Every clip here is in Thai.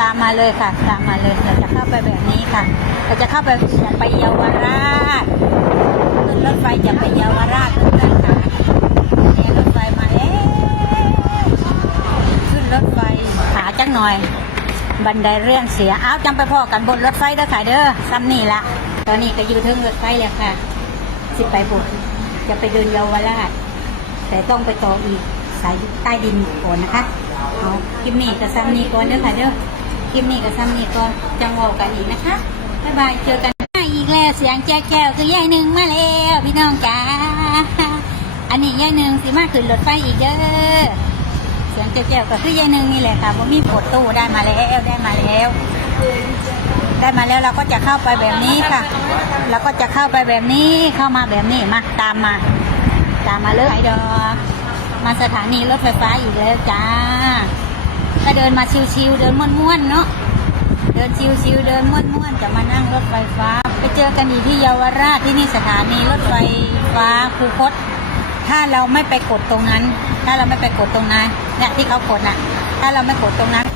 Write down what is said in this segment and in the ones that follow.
ตามมาเลยค่ะ ตามมาเลยเราจะเข้าไปแบบนี้ค่ะเราจะเข้าไปจะไปเยาวราชขึ้นรถไฟจะไปเยาวราชทุกท่านค่ะเนี่ยรถไฟมาแล้วขึ้นรถไฟขาจักหน่อย บันไดเลื่อนเสียอ้าวจำไปพอกันบนรถไฟเด้อค่ะเด้อซ้ำนี่ละตอนนี้ก็อยู่เทิงรถไฟแล้วค่ะ สิไปบุตจะไปเดินเยาวราชแต่ต้องไปต่ออีกสายใต้ดินก่อนนะคะ เอาคลิปนี้กับซัมนี่ก่อนเด้อค่ะเด้อคลิปนี้กับซัมนี่ก่อนจังหวะกันอีกนะคะบ๊ายบายเจอกันอีกแล้วเสียงแจ๊แก้วคือยายหนึ่งมาแล้วพี่น้องจ๋าอันนี้ยายหนึ่งสิมาขึ้นรถไฟอีกเด้อเสียงแจ๊แก้วก็คือยายหนึ่งนี่แหละค่ะผมมีปวดตู้ได้มาแล้วได้มาแล้วได้มาแล้วเราก็จะเข้าไปแบบนี้ค่ะเราก็จะเข้าไปแบบนี้เข้ามาแบบนี้มาตามมา ตามมาเลยไอดอมาสถานีรถไฟฟ้าอีกแล้วจ้า ก็เดินมาชิวๆเดินม่วนๆเนาะเดินชิวๆเดินม่วนๆจะมานั่งรถไฟฟ้า ไปเจอกันอีกที่เยาวราชที่นี่สถานีรถไฟฟ้าคูคต ถ้าเราไม่ไปกดตรงนั้น ถ้าเราไม่ไปกดตรงนั้นเนี่ยที่เขากดน่ะ ถ้าเราไม่กดตรงนั้น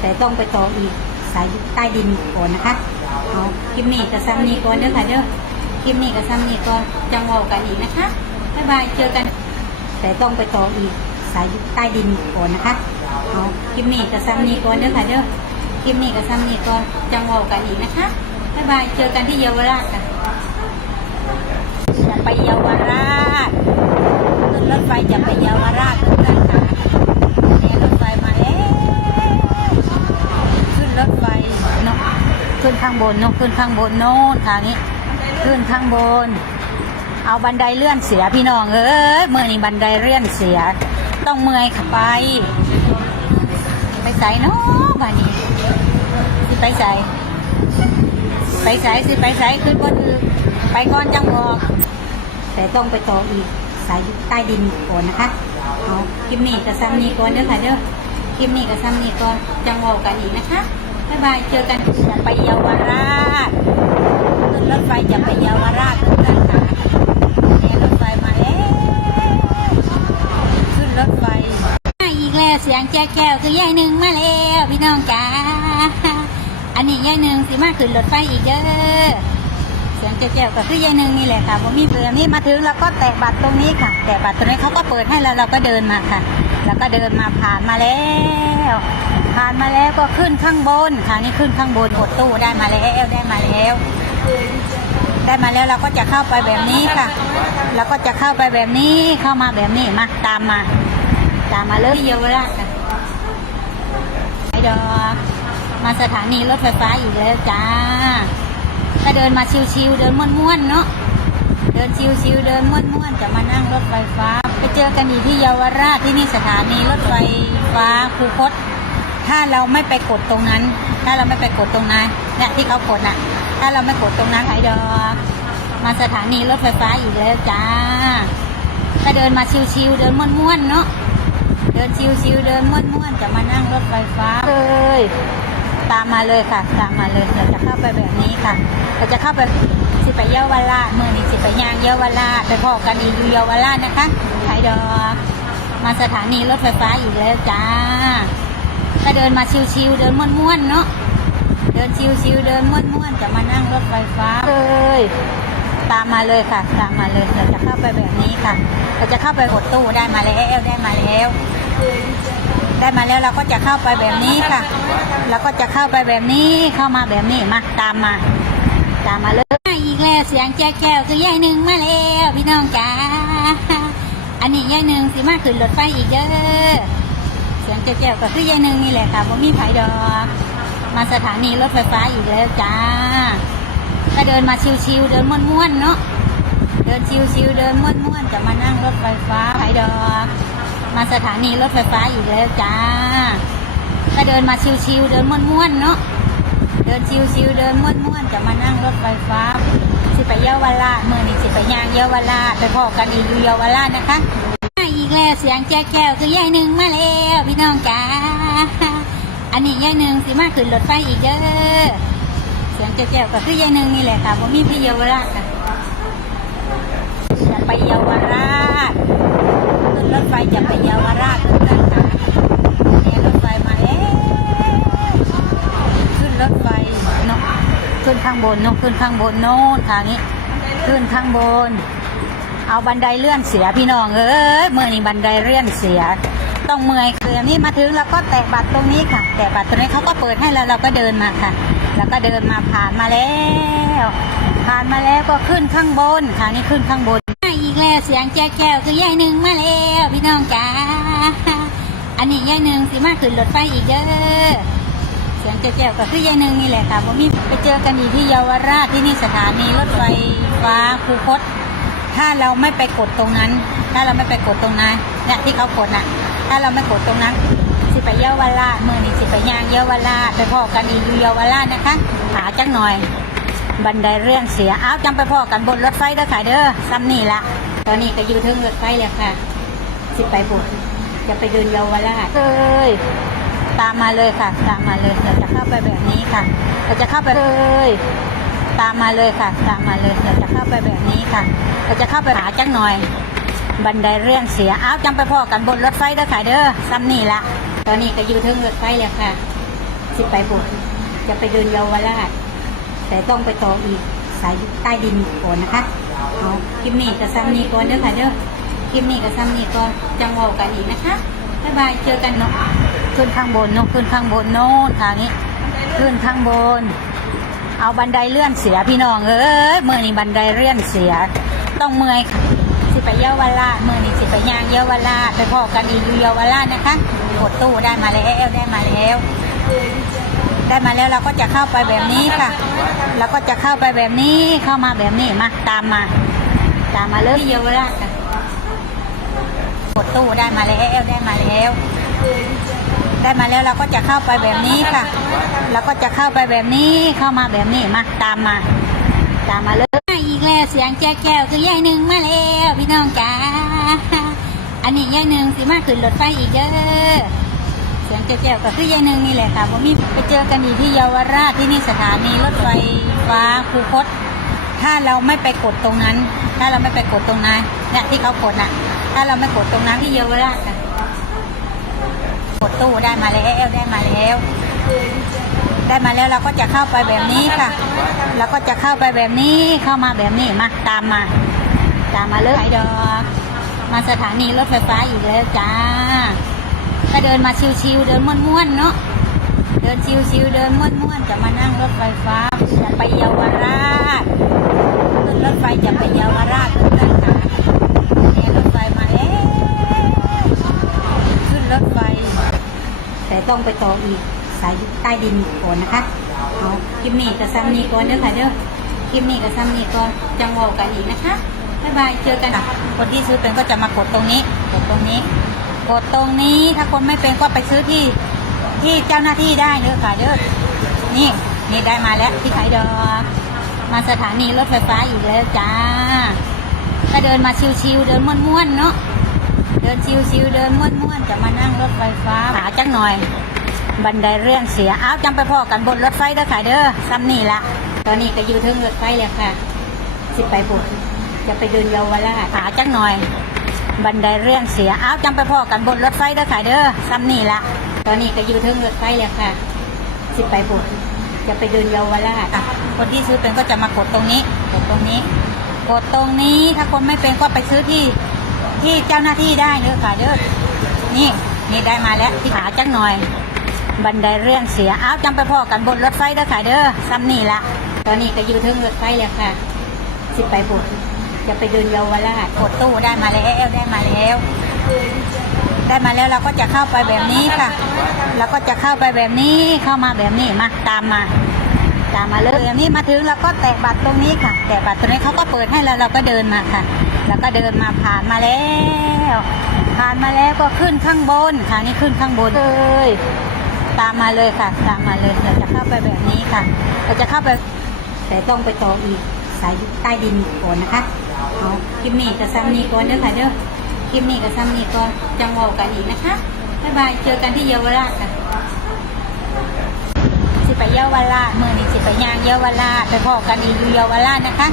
แต่ต้องไปต่ออีกสายใต้ดินก่อนนะคะเอาคลิปนี้กับซัมนี่ก่อนเด้อค่ะเด้อคลิปนี้กับซัมนี่ก่อนจังหวะกันอีกนะคะบ๊ายบายเจอกัน แต่ต้องไปต่ออีกสายใต้ดินก่อนนะคะ เอาคลิปนี้กับซัมนี่ก่อนเด้อค่ะเด้อคลิปนี้กับซัมนี่ก่อนจังหวะกันอีกนะคะบ๊ายบายเจอกันที่เยาวราชค่ะจะไปเยาวราชขึ้นรถไฟจะไปเยาวราชทุกท่านค่ะเนี่ยรถไฟมาแล้วขึ้นรถไฟเนาะขึ้นข้างบนเนาะขึ้นข้างบนโน่นทางนี้ ขึ้นข้างบน เอาบันไดเลื่อนเสียพี่น้องเอ้ยเมื่อนี้บันไดเลื่อนเสีย ต้องเมื่อยขับไป ไปใส่เนาะบ้านนี้สิไปใส่ไปใส่สิไปใส่ขึ้นบนอื่นไปก่อนจังบอกแต่ต้องไปต่ออีกสายใต้ดินก่อนนะคะเอาคลิปนี้กับซัมนี่ก่อนเด้อค่ะเด้อคลิปนี้กับซัมนี่ก่อนจังหวะกันอีกนะคะบ๊ายบายเจอกันจะไปเยาวราชขึ้นรถไฟจะไปเยาวราชกท่านค่ะเนี่ยรถไฟมาแล้วขึ้นรถไฟ อีกแล้วเสียงแจ๊กแก้วคือยายหนึ่งมาแล้วพี่น้องจ๋าอันนี้ยายหนึ่งสิมาขึ้นรถไฟอีกเด้อเสียงแจ๊กแก้วก็คือยายหนึ่งนี่แหละค่ะผมมีเพื่อนนี่มาถึงแล้วก็แตะบัตรตรงนี้ค่ะ แตะบัตรตรงนี้เขาก็เปิดให้แล้วเราก็เดินมาค่ะ แล้วก็เดินมาผ่านมาแล้วผ่านมาแล้วก็ขึ้นข้างบนค่ะนี่ขึ้นข้างบนกดตู้ได้มาแล้วได้มาแล้วได้มาแล้วเราก็จะเข้าไปแบบนี้ค่ะเราก็จะเข้าไปแบบนี้เข้ามาแบบนี้มาตามมา ตามาเลยที่เยาวราชค่ะไอดอมาสถานีรถไฟฟ้าอีกแล้วจ้าก็เดินมาชิวๆเดินม่วนๆเนาะเดินชิวๆเดินม่วนๆจะมานั่งรถไฟฟ้า ไปเจอกันอีกที่เยาวราชที่นี่สถานีรถไฟฟ้าคูคตถ้าเราไม่ไปกดตรงนั้น ถ้าเราไม่ไปกดตรงนั้นเนี่ยที่เขากดน่ะ ถ้าเราไม่กดตรงนั้นไอดอมาสถานีรถไฟฟ้าอีกแล้วจ้าก็เดินมาชิวๆเดินม่วนๆเนาะ เดินชิวๆเดินม่วนๆจะมานั่งรถไฟฟ้าเลยตามมาเลยค่ะ ตามมาเลยเราจะเข้าไปแบบนี้ค่ะเราจะเข้าไปสิไปเยาวราชเมื่อนี้สิไปย่างเยาวราชไปพอกันอีกอยู่เยาวราชนะคะไทยดอมาสถานีรถไฟฟ้าอีกแล้วจ้าก็เดินมาชิวๆเดินม่วนๆเนาะเดินชิวๆเดินม่วนๆจะมานั่งรถไฟฟ้าเลย ตามมาเลยค่ะ ตามมาเลยเราจะเข้าไปแบบนี้ค่ะ เราจะเข้าไปกดตู้ได้มาแล้วได้มาแล้ว ได้มาแล้วเราก็จะเข้าไปแบบนี้ค่ะ เราก็จะเข้าไปแบบนี้เข้ามาแบบนี้มาตามมา ตามมาเลยอีกแล้วเสียงแจ๊แก้วคือยายหนึ่งมาแล้วพี่น้องจ๋าอันนี้ยายหนึ่งสิมาขึ้นรถไฟอีกเด้อเสียงแจ๊แก้วก็คือยายหนึ่งนี่แหละค่ะผมมีไผ่ดอมาสถานีรถไฟฟ้าอีกแล้วจ้า ก็เดินมาชิวๆเดินม่วนๆเนาะเดินชิวๆเดินม่วนๆจะมานั่งรถไฟฟ้าไผดอมาสถานีรถไฟฟ้าอีกแล้วจ้าก็เดินมาชิวๆเดินม่วนๆเนาะเดินชิวๆเดินม่วนๆจะมานั่งรถไฟฟ้าสิไปเยาวราชเมื่อนี้สิไปย่างเยาวราชไปพอกันอีกอยู่เยาวราชนะคะอีกแล้วเสียงแจ๊แก้วคือยายหนึ่งมาแล้วพี่น้องจ๋าอันนี้ยายหนึ่งสิมาขึ้นรถไฟอีกเด้อ วนเจ้าแก้วก็คือยายหนึ่งนี่แหละค่ะบ่มีพี่เยาวราชค่ะไปเยาวราชขึ้นรถไฟจะไปเยาวราชเพื่นรถไฟมาเอ๊ขึ้นรถไฟเนาะขึ้นข้างบนเนาะขึ้นข้างบนโน้นทางนี้ ขึ้นข้างบน เอาบันไดเลื่อนเสียพี่น้องเอ้ยเมื่อนี้บันไดเลื่อนเสียต้องเมื่อยคือนี่มาถึงเราก็แตะบัตรตรงนี้ค่ะ แตะบัตรตรงนี้เขาก็เปิดให้แล้วเราก็เดินมาค่ะ แล้วก็เดินมาผ่านมาแล้ว ผ่านมาแล้วก็ขึ้นข้างบนค่ะนี่ขึ้นข้างบนอีกแล้วเสียงแจ๊แก้วคือยายหนึ่งมาแล้วพี่น้องจ๋าอันนี้ยายหนึ่งสิมาขึ้นรถไฟอีกเด้อเสียงแจ้วก็คือยายหนึ่งนี่แหละค่ะผมมีไปเจอกันอยู่ที่เยาวราชที่นี่สถานีรถไฟฟ้าคูคตถ้าเราไม่ไปกดตรงนั้น ถ้าเราไม่ไปกดตรงนั้นเนี่ยที่เขากดน่ะ ถ้าเราไม่กดตรงนั้น ไปเยาวราชเมื่อนี้สิไปย่างเยาวราชไปพ่อกันอีกอยู่เยาวราชนะคะหาจักหน่อย บันไดเลื่อนเสียอ้าวจำไปพ่อกันบนรถไฟเด้อค่ะเด้อซ้ำนี่ละตอนนี้ก็อยู่เทิงรถไฟแล้วค่ะ สิไปบุญจะไปเดินเยาวราชเอ้ยตามมาเลยค่ะ ตามมาเลยเราจะเข้าไปแบบนี้ค่ะเราจะเข้าไปเลยตามมาเลยค่ะ ตามมาเลยเราจะเข้าไปแบบนี้ค่ะเราจะเข้าไปหาจักหน่อย บันไดเลื่อนเสียอ้าวจำไปพ่อกันบนรถไฟเด้อค่ะเด้อซ้ำนี่ละ ตอนนี้ก็อยู่เทิงรถไฟแล้วค่ะ สิไปบุญจะไปเดินเยาวราช แต่ต้องไปต่ออีกสายใต้ดินก่อนนะคะเอาคลิปนี้กับซ้ำนี้ก่อนเด้อค่ะเด้อคลิปนี้กับซ้ำนี้ก่อนจังเวอกันอีกนะคะบ๊ายบายเจอกันเนาะขึ้นข้างบนเนาะขึ้นข้างบนโน่นทางนี้ ขึ้นข้างบน เอาบันไดเลื่อนเสียพี่น้องเอ้ยเมื่อนี้บันไดเลื่อนเสีย ต้องเมื่อยค่ะ ไปเยาวราชเมื่อนี้สิไปย่างเยาวราชไปพ่อกันอีกอยู่เยาวราชนะคะกดตู้ได้มาแล้วได้มาแล้ว ได้มาแล้วเราก็จะเข้าไปแบบนี้ค่ะเราก็จะเข้าไปแบบนี้เข้ามาแบบนี้มาตามมา ตามมาเลยเยาวราชค่ะกดตู้ได้มาแล้วได้มาแล้วได้มาแล้วเราก็จะเข้าไปแบบนี้ค่ะเราก็จะเข้าไปแบบนี้เข้ามาแบบนี้มาตามมา ตามมาเลยอีก แล้วเสียงแจ๊แก้วคือยายหนึ่งมาแล้วพี่น้องจ๋าอันนี้ยายหนึ่งสิมาขึ้นรถไฟอีกเด้อเสียงแจ้วๆก็คือยายหนึ่งนี่แหละค่ะผมมีไปเจอกันอยู่ที่เยาวราชที่นี่สถานีรถไฟฟ้าคูคต ถ้าเราไม่ไปกดตรงนั้น ถ้าเราไม่ไปกดตรงนั้นเนี่ยที่เขากดน่ะ ถ้าเราไม่กดตรงนั้นที่เยาวราชกดตู้ได้มาแล้วได้มาแล้ว ได้มาแล้วเราก็จะเข้าไปแบบนี้ค่ะเราก็จะเข้าไปแบบนี้เข้ามาแบบนี้มาตามมา ตามมาเลยไอดอมาสถานีรถไฟฟ้าอีกแล้วจ้าก็เดินมาชิวๆเดินม่วนๆเนาะเดินชิวๆเดินม่วนๆจะมานั่งรถไฟฟ้าจะไปเยาวราชขึ้นรถไฟจะไปเยาวราชเพื่อนๆค่ะเนี่ยรถไฟมาแล้วขึ้นรถไฟ แต่ต้องไปต่ออีก สายใต้ดินก่อนนะคะเอาคลิปนี้กับซัมนี่ก่อนเด้อค่ะเด้อคลิปนี้กับซัมนี่ก่อนจังเวกันอีกนะคะบ๊ายบายเจอกันค่ะคนที่ซื้อเป็นก็จะมากดตรงนี้กดตรงนี้ กดตรงนี้ถ้าคนไม่เป็นก็ไปซื้อที่ที่เจ้าหน้าที่ได้เด้อค่ะเด้อนี่นี่ได้มาแล้วที่ขายดอมาสถานีรถไฟฟ้าอีกแล้วจ้าก็เดินมาชิวๆเดินม่วนๆเนาะเดินชิวๆเดินม่วนๆจะมานั่งรถไฟฟ้าหาจักหน่อย บันไดเลื่อนเสียอ้าวจำไปพ่อกันบนรถไฟเด้อค่ะเด้อซ้ำนี่ละตอนนี้ก็อยู่เทิงรถไฟแล้วค่ะ สิไปบุญจะไปเดินเยาวราชหาจักหน่อย บันไดเลื่อนเสียอ้าวจำไปพ่อกันบนรถไฟเด้อค่ะเด้อซ้ำนี่ละตอนนี้ก็อยู่เทิงรถไฟแล้วค่ะ สิไปบุญจะไปเดินเยาวราชอะคนที่ซื้อเป็นก็จะมากดตรงนี้กดตรงนี้ กดตรงนี้ถ้าคนไม่เป็นก็ไปซื้อที่ที่เจ้าหน้าที่ได้เด้อค่ะเด้อนี่นี่ได้มาแล้วที่หาจักหน่อย บันไดเลื่อนเสียอ้าวจำไปพ่อกันบนรถไฟเด้อค่ะเด้อซ้ำนี่ละตอนนี้ก็อยู่เทิงรถไฟแล้วค่ะ สิไปบุญจะไปเดินเยาวราชกดตู้ได้มาแล้วได้มาแล้ว ได้มาแล้วเราก็จะเข้าไปแบบนี้ค่ะเราก็จะเข้าไปแบบนี้เข้ามาแบบนี้มาตามมาตามมาเลยอย่างนี้มาถึงเราก็แตะบัตรตรงนี้ค่ะ แตะบัตรตรงนี้เขาก็เปิดให้แล้วเราก็เดินมาค่ะแล้วก็เดินมาผ่านมาแล้ว ผ่านมาแล้วก็ขึ้นข้างบนค่ะนี่ขึ้นข้างบนเลย ตามมาเลยค่ะ ตามมาเลยเราจะเข้าไปแบบนี้ค่ะ เราจะเข้าไป แต่ต้องไปต่ออีกสายใต้ดินก่อนนะคะเอาคลิปนี้กับซัมนี่ก่อนเด้อค่ะเด้อคลิปนี้กับซัมนี่ก่อนจังเวอกันอีกนะคะบ๊ายบายเจอกันที่เยาวราชค่ะสิไปเยาวราชเมื่อนี้สิไปย่างเยาวราชไปพ่อกันอีกอยู่เยาวราชนะคะ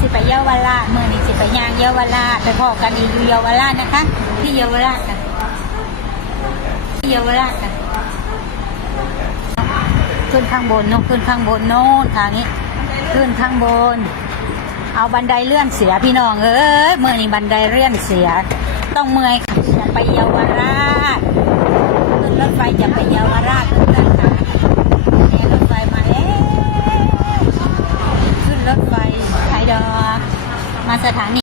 สิไปเยาวราชเมื่อนี้สิไปย่างเยาวราชไปพ่อกันอีกอยู่เยาวราชนะคะ ที่เยาวราชค่ะที่เยาวราชค่ะ ขึ้นข้างบนโน้นขึ้นข้างบนโน้นทางนี้ ขึ้นข้างบน เอาบันไดเลื่อนเสียพี่น้องเอ้ยเมื่อนี้บันไดเลื่อนเสีย ต้องเมื่อยขับจไปเยาวราชขึ้นรถไฟจะไปเยาวราชขึ้นรถไฟมาเอ๊ขึ้นรถไฟไทยดอมาสถานี